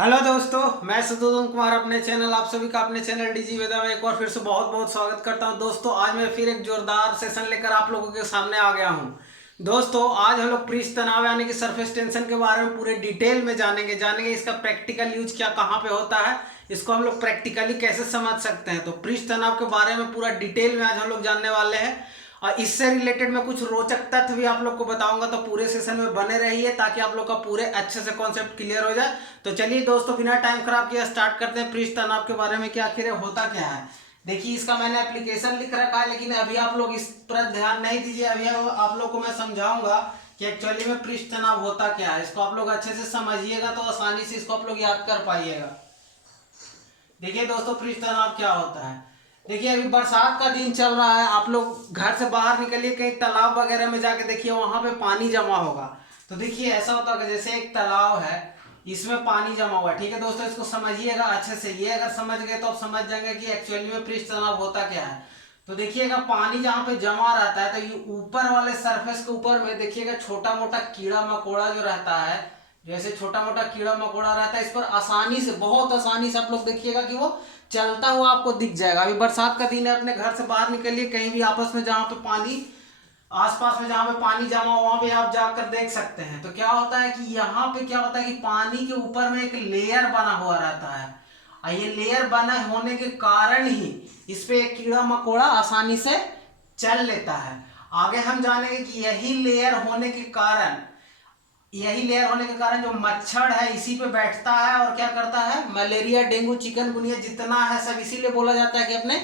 Hello दोस्तों, मैं सुदोदन कुमार अपने चैनल आप सभी का अपने चैनल डीजी वेदा में एक बार फिर से बहुत बहुत स्वागत करता हूं। दोस्तों आज मैं फिर एक जोरदार सेशन लेकर आप लोगों के सामने आ गया हूं। दोस्तों आज हम लोग पृष्ठ तनाव यानी कि सरफेस टेंशन के बारे में पूरे डिटेल में जानेंगे इसका प्रैक्टिकल यूज क्या कहाँ पे होता है, इसको हम लोग प्रैक्टिकली कैसे समझ सकते हैं। तो पृष्ठ तनाव के बारे में पूरा डिटेल में आज हम लोग जानने वाले हैं और इससे रिलेटेड मैं कुछ रोचक तथ्य भी आप लोग को बताऊंगा। तो पूरे सेशन में बने रहिए ताकि आप लोग का पूरे अच्छे से कॉन्सेप्ट क्लियर हो जाए। तो चलिए दोस्तों बिना टाइम खराब किए स्टार्ट करते हैं पृष्ठ तनाव के बारे में कि आखिर होता क्या है। देखिए इसका मैंने एप्लीकेशन लिख रखा है, लेकिन अभी आप लोग इस पर ध्यान नहीं दीजिए। अभी आप लोग को मैं समझाऊंगा कि एक्चुअली में पृष्ठ तनाव होता क्या है। इसको आप लोग अच्छे से समझिएगा तो आसानी से इसको आप लोग याद कर पाइएगा। देखिए दोस्तों पृष्ठ तनाव क्या होता है। देखिए अभी बरसात का दिन चल रहा है, आप लोग घर से बाहर निकलिए, कहीं तालाब वगैरह में जाके देखिए वहां पे पानी जमा होगा। तो देखिए ऐसा होता है जैसे एक तालाब है, इसमें पानी जमा हुआ है। ठीक है दोस्तों, इसको समझिएगा अच्छे से। ये अगर समझ गए तो आप समझ जाएंगे कि एक्चुअली में पृष्ठ तनाव होता क्या है। तो देखिएगा पानी जहाँ पे जमा रहता है तो ये ऊपर वाले सरफेस के ऊपर में देखिएगा छोटा मोटा कीड़ा मकोड़ा जो रहता है, जैसे छोटा मोटा कीड़ा मकोड़ा रहता है, इस पर आसानी से, बहुत आसानी से आप लोग देखिएगा कि वो चलता हुआ आपको दिख जाएगा। अभी बरसात का दिन है, अपने घर से बाहर निकलिए, कहीं भी आपस में जहाँ पे पानी आसपास में जहाँ पे पानी जमा हो वहां पे आप जाकर देख सकते हैं। तो क्या होता है कि यहाँ पे क्या होता है कि पानी के ऊपर में एक लेयर बना हुआ रहता है और ये लेयर बना होने के कारण ही इस पे एक कीड़ा मकोड़ा आसानी से चल लेता है। आगे हम जानेंगे कि यही लेयर होने के कारण जो मच्छर है इसी पे बैठता है और क्या करता है, मलेरिया डेंगू चिकनगुनिया जितना है सब इसीलिए बोला जाता है कि अपने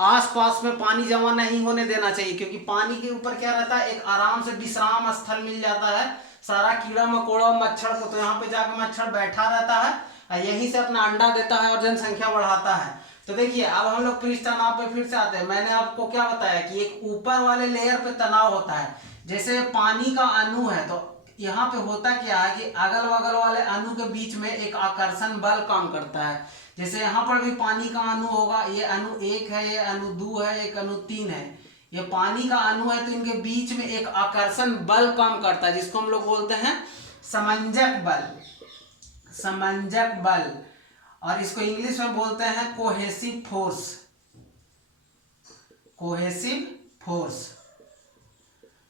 आसपास में पानी जमा नहीं होने देना चाहिए, क्योंकि पानी के ऊपर क्या रहता है, एक आराम से विश्राम स्थल मिल जाता है सारा कीड़ा मकोड़ा मच्छर को। तो यहाँ पे जाकर मच्छर बैठा रहता है और यहीं से अपना अंडा देता है और जनसंख्या बढ़ाता है। तो देखिए अब हम लोग पृष्ठ तनाव पे फिर से आते हैं। मैंने आपको क्या बताया कि एक ऊपर वाले लेयर पे तनाव होता है, जैसे पानी का अणु है तो यहाँ पे होता क्या है कि अगल बगल वाले अणु के बीच में एक आकर्षण बल काम करता है। जैसे यहाँ पर भी पानी का अणु होगा, ये अणु 1 है, ये अणु 2 है, एक अणु 3 है, ये पानी का अणु है। तो इनके बीच में एक आकर्षण बल काम करता है जिसको हम लोग बोलते हैं समंजक बल। समंजक बल, और इसको इंग्लिश में बोलते हैं कोहेसिव फोर्स। Cohesive force.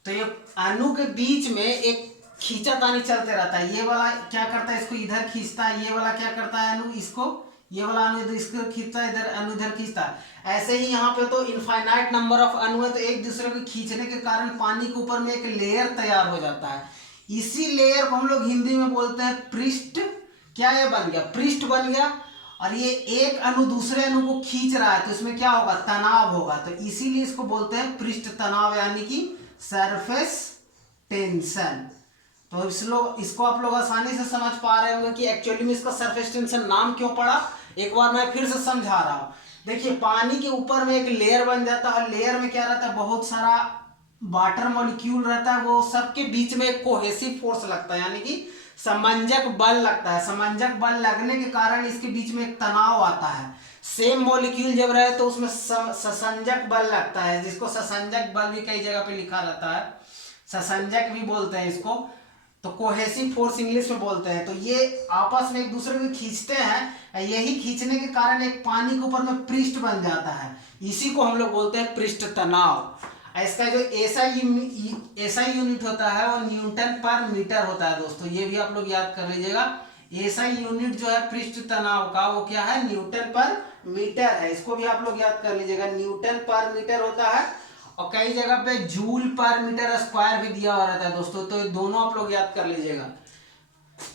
तो ये अणु के बीच में एक खींचातानी चलते रहता है। ये वाला क्या करता है, इसको इधर खींचता है, ये वाला क्या करता है अणु इसको, ये वाला अणु इधर इसको खींचता है, इधर अणु इधर खींचता है। ऐसे ही यहाँ पे तो इनफाइनाइट नंबर ऑफ अणु है, तो एक दूसरे को खींचने के कारण पानी के ऊपर में एक लेयर तैयार हो जाता है। इसी लेयर को हम लोग हिंदी में बोलते हैं पृष्ठ। क्या ये बन गया, पृष्ठ बन गया। और ये एक अणु दूसरे अणु को खींच रहा है तो इसमें क्या होगा, तनाव होगा। तो इसीलिए इसको बोलते हैं पृष्ठ तनाव यानी कि सरफेस टेंशन। तो इसको आप लोग आसानी से समझ पा रहे होंगे कि एक्चुअली में इसका सरफेस टेंशन नाम क्यों पड़ा। एक बार मैं फिर से समझा रहा हूं। देखिए पानी के ऊपर में एक लेयर बन जाता है, लेयर में क्या रहता है, बहुत सारा वाटर मॉलिक्यूल रहता है, वो सबके बीच में एक कोहेसिव फोर्स लगता है यानी कि समंजक बल लगता है। समंजक बल लगने के कारण इसके बीच में एक तनाव आता है। सेम मॉलिक्यूल जब रहे तो उसमें ससंजक बल लगता है, जिसको ससंजक बल भी कई जगह पे लिखा रहता है, ससंजक भी बोलते हैं इसको। तो कोहेसिव फोर्स इंग्लिश में बोलते हैं। तो ये आपस में एक दूसरे को खींचते हैं, यही खींचने के कारण एक पानी के ऊपर में पृष्ठ बन जाता है। इसी को हम लोग बोलते हैं पृष्ठ तनाव। इसका जो एसआई यूनिट होता है वो न्यूटन पर मीटर होता है। दोस्तों ये भी आप लोग याद कर लीजिएगा, एसआई यूनिट जो है पृष्ठ तनाव का वो क्या है, न्यूटन पर मीटर है। इसको भी आप लोग याद कर लीजिएगा, न्यूटन पर मीटर होता है। और कई जगह पे जूल पर मीटर स्क्वायर भी दिया हुआ रहता है दोस्तों, तो ये दोनों आप लोग याद कर लीजिएगा।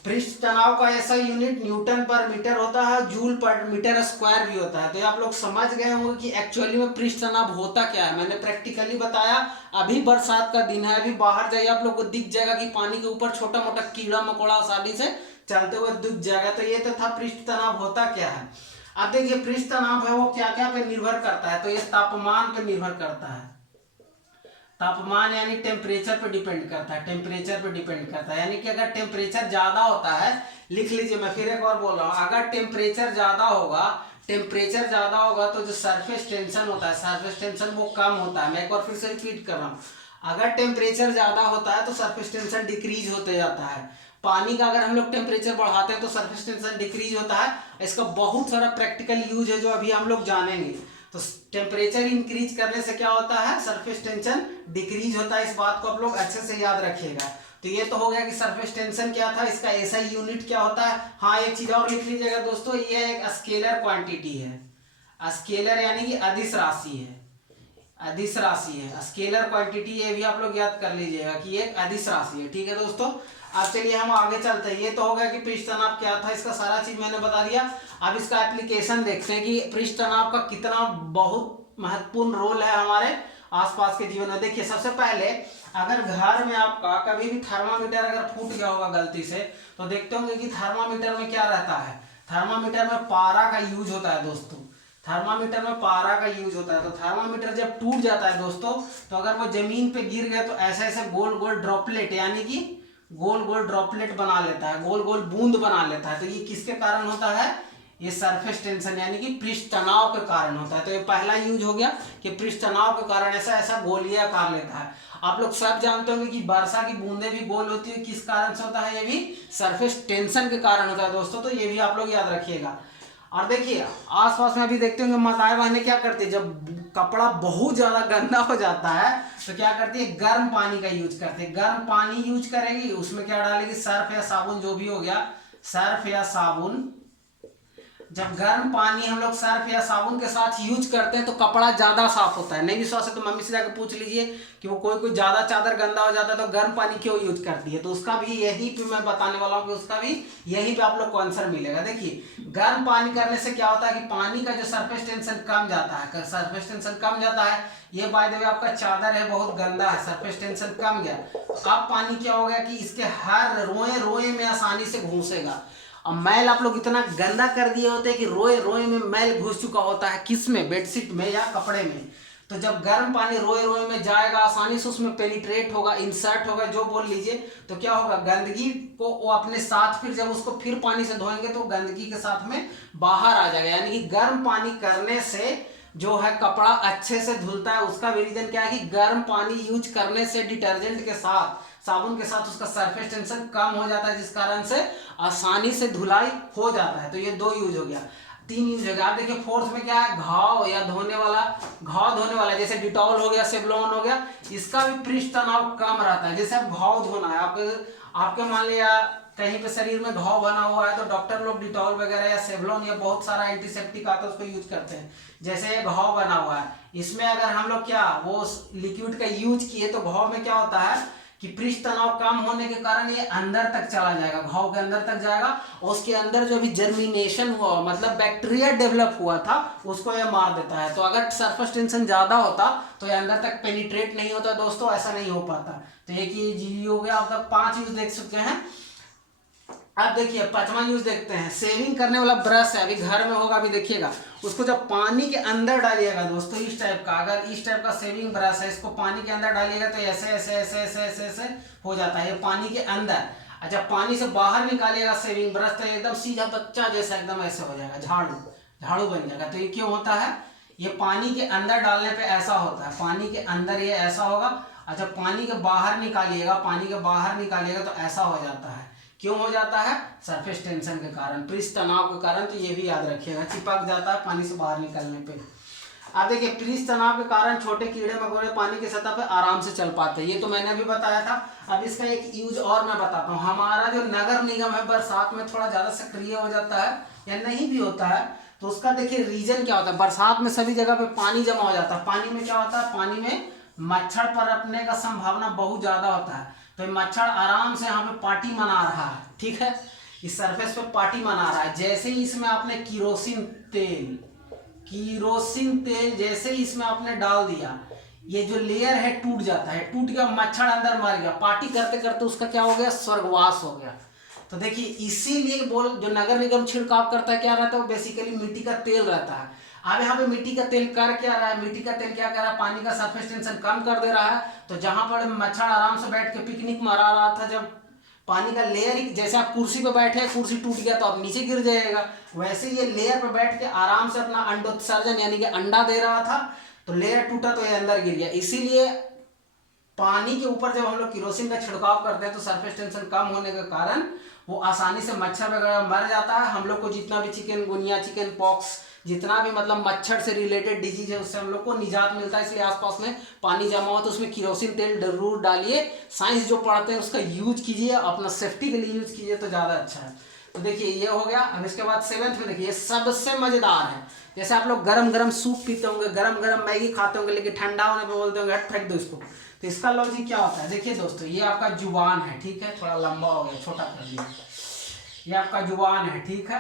पृष्ठ तनाव का ऐसा यूनिट न्यूटन पर मीटर होता है, जूल पर मीटर स्क्वायर भी होता है। तो ये आप लोग समझ गए होंगे कि एक्चुअली में पृष्ठ तनाव होता क्या है। मैंने प्रैक्टिकली बताया। अभी बरसात का दिन है, अभी बाहर जाइए आप लोग को दिख जाएगा कि पानी के ऊपर छोटा मोटा कीड़ा मकोड़ा आसानी से चलते हुए दिख जाएगा। तो ये तो था पृष्ठ तनाव होता क्या है। अब देखिए पृष्ठ तनाव है वो क्या क्या पे निर्भर करता है। तो ये तापमान पे निर्भर करता है। तापमान यानी टेम्परेचर पे डिपेंड करता है, टेम्परेचर पे डिपेंड करता है। यानी कि अगर टेम्परेचर ज्यादा होता है, लिख लीजिए, मैं फिर एक बार बोल रहा हूँ, अगर टेम्परेचर ज्यादा होगा तो जो सरफेस टेंशन होता है, सरफेस टेंशन वो कम होता है। मैं एक बार फिर से रिपीट कर रहा हूँ, अगर टेम्परेचर ज्यादा होता है तो सरफेस टेंशन डिक्रीज होते जाता है। पानी का अगर हम लोग टेम्परेचर बढ़ाते हैं तो सरफेस टेंशन डिक्रीज होता है। इसका बहुत सारा प्रैक्टिकल यूज है जो अभी हम लोग जानेंगे। तो टेम्परेचर इंक्रीज करने से क्या होता है, सरफेस टेंशन डिक्रीज होता है। इस बात को आप लोग अच्छे से याद रखिएगा। तो ये तो हो गया कि सरफेस टेंशन क्या था, इसका एसआई यूनिट क्या होता है। हाँ, एक चीज और लिख लीजिएगा दोस्तों, ये एक स्केलर क्वांटिटी है। स्केलर यानी कि अदिश राशि है, अदिश राशि है। स्केलर क्वांटिटी ये भी आप लोग याद कर लीजिएगा कि एक अदिश राशि है। ठीक है दोस्तों, अब चलिए हम आगे चलते हैं। ये तो हो गया कि पृष्ठ तनाव क्या था, इसका सारा चीज मैंने बता दिया। अब इसका एप्लीकेशन देखते हैं कि पृष्ठ तनाव का कितना बहुत महत्वपूर्ण रोल है हमारे आसपास के जीवन में। देखिए, सबसे पहले अगर घर में आपका कभी भी थर्मामीटर अगर फूट गया होगा गलती से, तो देखते होंगे कि थर्मामीटर में क्या रहता है, थर्मामीटर में पारा का यूज होता है दोस्तों। थर्मामीटर में पारा का यूज होता है। तो थर्मामीटर जब टूट जाता है दोस्तों, तो अगर वो जमीन पे गिर गया तो ऐसे ऐसे गोल गोल ड्रॉपलेट यानी कि गोल गोल ड्रॉपलेट बना लेता है, गोल गोल बूंद बना लेता है। तो ये किसके कारण होता है, ये सरफेस टेंशन यानी कि पृष्ठ तनाव के कारण होता है। तो ये पहला यूज हो गया कि पृष्ठ तनाव के कारण ऐसा ऐसा गोलीय आकार लेता है। आप लोग सब जानते होंगे कि वर्षा की बूंदें भी गोल होती है, किस कारण से होता है, ये भी सरफेस टेंशन के कारण होता है दोस्तों। तो ये भी आप लोग याद रखिएगा। और देखिए, आसपास में अभी देखते होंगे माताएं बहनें क्या करती है, जब कपड़ा बहुत ज्यादा गंदा हो जाता है तो क्या करती है, गर्म पानी का यूज करती है। गर्म पानी यूज करेगी, उसमें क्या डालेगी, सर्फ या साबुन, जो भी हो गया, सर्फ या साबुन। जब गर्म पानी हम लोग सर्फ या साबुन के साथ यूज करते हैं तो कपड़ा ज्यादा साफ होता है। नहीं विश्वास है तो मम्मी से जाकर पूछ लीजिए कि वो कोई ज्यादा चादर गंदा हो जाता है तो गर्म पानी क्यों यूज करती है। तो उसका भी यही पे मैं बताने वाला हूँ कि उसका भी यही पे आप लोग को आंसर मिलेगा। देखिए, गर्म पानी करने से क्या होता है कि पानी का जो सरफेस टेंशन कम जाता है, सरफेस टेंशन कम जाता है। ये बाय द वे आपका चादर है, बहुत गंदा है, सरफेस टेंशन कम गया। अब पानी क्या हो गया कि इसके हर रोए रोए में आसानी से घुसेगा। अब मैल आप लोग इतना गंदा कर दिए होते हैं कि रोए रोए में मैल घुस चुका होता है, किस में, बेडशीट में या कपड़े में। तो जब गर्म पानी रोए रोए में जाएगा, आसानी से उसमें पेनिट्रेट होगा, इंसर्ट होगा, जो बोल लीजिए, तो क्या होगा, गंदगी को वो अपने साथ फिर जब उसको फिर पानी से धोएंगे तो गंदगी के साथ में बाहर आ जाएगा। यानी कि गर्म पानी करने से जो है कपड़ा अच्छे से धुलता है। उसका भी रीजन क्या है कि गर्म पानी यूज करने से डिटर्जेंट के साथ, साबुन के साथ उसका सरफेस टेंशन कम हो जाता है, जिस कारण से आसानी से धुलाई हो जाता है। तो ये दो यूज हो गया। तीन यूज हो गया। आप देखिए फोर्थ में क्या है, घाव या धोने वाला, घाव धोने वाला, जैसे डिटॉल हो गया, सेवलॉन हो गया, इसका भी पृष्ठ तनाव कम रहता है। जैसे आप घाव धोना है, आपके मान लिया कहीं पे शरीर में घाव बना हुआ है तो डॉक्टर लोग डिटॉल वगैरह या सेवलॉन या बहुत सारा एंटीसेप्टिक आता है उसको यूज करते हैं। जैसे ये घाव बना हुआ है, इसमें अगर हम लोग क्या वो लिक्विड का यूज किए तो घाव में क्या होता है कि पृष्ठ तनाव कम होने के कारण ये अंदर तक चला जाएगा, घाव के अंदर तक जाएगा और उसके अंदर जो भी जर्मिनेशन हुआ, मतलब बैक्टीरिया डेवलप हुआ था, उसको ये मार देता है। तो अगर सरफेस टेंशन ज्यादा होता तो ये अंदर तक पेनिट्रेट नहीं होता दोस्तों, ऐसा नहीं हो पाता। तो एक ये जी हो गया। अब तक 5 यूज देख सकते हैं। अब देखिए 5वां यूज देखते हैं। सेविंग करने वाला ब्रश है, अभी घर में होगा, अभी देखिएगा, उसको जब पानी के अंदर डालिएगा दोस्तों, इस टाइप का, अगर इस टाइप का सेविंग ब्रश है, इसको पानी के अंदर डालिएगा तो ऐसे ऐसे ऐसे ऐसे ऐसे ऐसे हो जाता है, ये पानी के अंदर। अच्छा, पानी से बाहर निकालिएगा सेविंग ब्रश तो एकदम सीधा बच्चा जैसा एकदम ऐसे हो जाएगा, झाड़ू झाड़ू बन जाएगा। तो ये क्यों होता है, ये पानी के अंदर डालने पे ऐसा होता है, पानी के अंदर ये ऐसा होगा। अच्छा, पानी के बाहर निकालिएगा, पानी के बाहर निकालिएगा तो ऐसा हो जाता है। क्यों हो जाता है, सरफेस टेंशन के कारण, पृष्ठ तनाव के कारण। तो ये भी याद रखिएगा, चिपक जाता है पानी से बाहर निकलने पे। अब देखिए, पृष्ठ तनाव के कारण छोटे कीड़े मकोड़े पानी की सतह पर आराम से चल पाते हैं, ये तो मैंने अभी बताया था। अब इसका एक यूज और मैं बताता हूँ। हमारा जो नगर निगम है बरसात में थोड़ा ज्यादा सक्रिय हो जाता है या नहीं भी होता है, तो उसका देखिए रीजन क्या होता है। बरसात में सभी जगह पे पानी जमा हो जाता है। पानी में क्या होता है, पानी में मच्छर पनपने का संभावना बहुत ज्यादा होता है। तो मच्छर आराम से यहाँ पे पार्टी मना रहा है, ठीक है, इस सरफेस पे पार्टी मना रहा है। जैसे ही इसमें आपने किरोसिन तेल जैसे ही इसमें आपने डाल दिया, ये जो लेयर है टूट जाता है, टूट गया, मच्छर अंदर मर गया, पार्टी करते करते उसका क्या हो गया, स्वर्गवास हो गया। तो देखिए, इसीलिए जो नगर निगम छिड़काव करता है क्या रहता है, वो बेसिकली मिट्टी का तेल रहता है। अब यहाँ पे मिट्टी का तेल कर क्या रहा है, मिट्टी का तेल क्या कर रहा है, पानी का सरफेस टेंशन कम कर दे रहा है। तो जहां पर मच्छर आराम से बैठ के पिकनिक मरा रहा था, जब पानी का लेयर, जैसे आप कुर्सी पे बैठे, कुर्सी टूट गया तो आप नीचे गिर जाएगा, वैसे ये लेयर पे बैठ के आराम से अपना अंडोत्सर्जन यानी कि अंडा दे रहा था, तो लेयर टूटा तो ये अंदर गिर गया। इसीलिए पानी के ऊपर जब हम लोग केरोसिन का छिड़काव करते हैं तो सरफेस टेंशन कम होने के कारण वो आसानी से मच्छर वगैरह मर जाता है। हम लोग को जितना भी चिकनगुनिया, चिकन पॉक्स, जितना भी मतलब मच्छर से रिलेटेड डिजीज है उससे हम लोग को निजात मिलता है। इसलिए आसपास में पानी जमा हो तो उसमें केरोसिन तेल जरूर डालिए। साइंस जो पढ़ते हैं उसका यूज कीजिए, अपना सेफ्टी के लिए यूज कीजिए तो ज़्यादा अच्छा है। तो देखिए ये हो गया। अब इसके बाद 7th में देखिए, ये सबसे मज़ेदार है। जैसे आप लोग गरम गरम सूप पीते होंगे, गरम गरम मैगी खाते होंगे, लेकिन ठंडा होने पे बोलते होंगे हट फेंक दो इसको। तो इसका लॉजिक क्या होता है, देखिए दोस्तों, ये आपका जुबान है, ठीक है, थोड़ा लंबा हो गया, छोटा कर दिया। ये आपका जुबान है, ठीक है।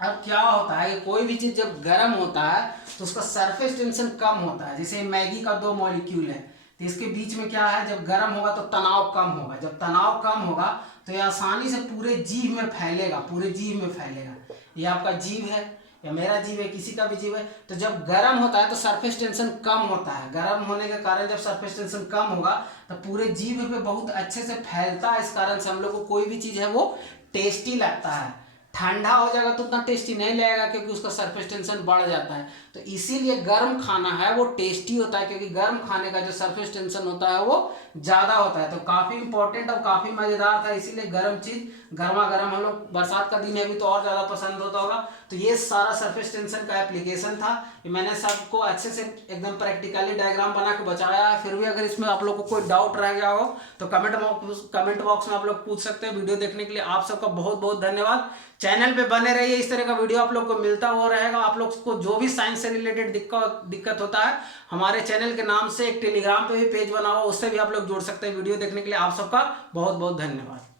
अब क्या होता है कि कोई भी चीज़ जब गर्म होता है तो उसका सरफेस टेंशन कम होता है। जैसे मैगी का 2 मॉलिक्यूल है तो इसके बीच में क्या है, जब गर्म होगा तो तनाव कम होगा। जब तनाव कम होगा तो ये आसानी से पूरे जीव में फैलेगा, पूरे जीव में फैलेगा। ये आपका जीव है या मेरा जीव है, किसी का भी जीव है। तो जब गर्म होता है तो सरफेस टेंशन कम होता है। गर्म होने के कारण जब सरफेस टेंशन कम होगा तो पूरे जीव पे बहुत अच्छे से फैलता है। इस कारण से हम लोग को कोई भी चीज़ है वो टेस्टी लगता है। ठंडा हो जाएगा तो उतना टेस्टी नहीं लगेगा क्योंकि उसका सरफेस टेंशन बढ़ जाता है। तो इसीलिए गर्म खाना है वो टेस्टी होता है, क्योंकि गर्म खाने का जो सरफेस टेंशन होता है वो ज़्यादा होता है। तो काफ़ी इंपॉर्टेंट और काफ़ी मज़ेदार था, इसीलिए गर्म चीज़ गर्मा गर्म हम लोग, बरसात का दिन है अभी तो और ज़्यादा पसंद होता होगा। तो ये सारा सरफेस टेंशन का एप्लीकेशन था। मैंने सबको अच्छे से एकदम प्रैक्टिकली डायग्राम बना के बचाया है। फिर भी अगर इसमें आप लोग को कोई डाउट रह गया हो तो कमेंट बॉक्स में आप लोग पूछ सकते हैं। वीडियो देखने के लिए आप सबका बहुत बहुत धन्यवाद। चैनल पे बने रहिए, इस तरह का वीडियो आप लोग को मिलता हुआ रहेगा। आप लोग को जो भी साइंस से रिलेटेड दिक्कत होता है, हमारे चैनल के नाम से एक टेलीग्राम पे भी पेज बना हुआ, उससे भी आप लोग जुड़ सकते हैं। वीडियो देखने के लिए आप सबका बहुत बहुत धन्यवाद।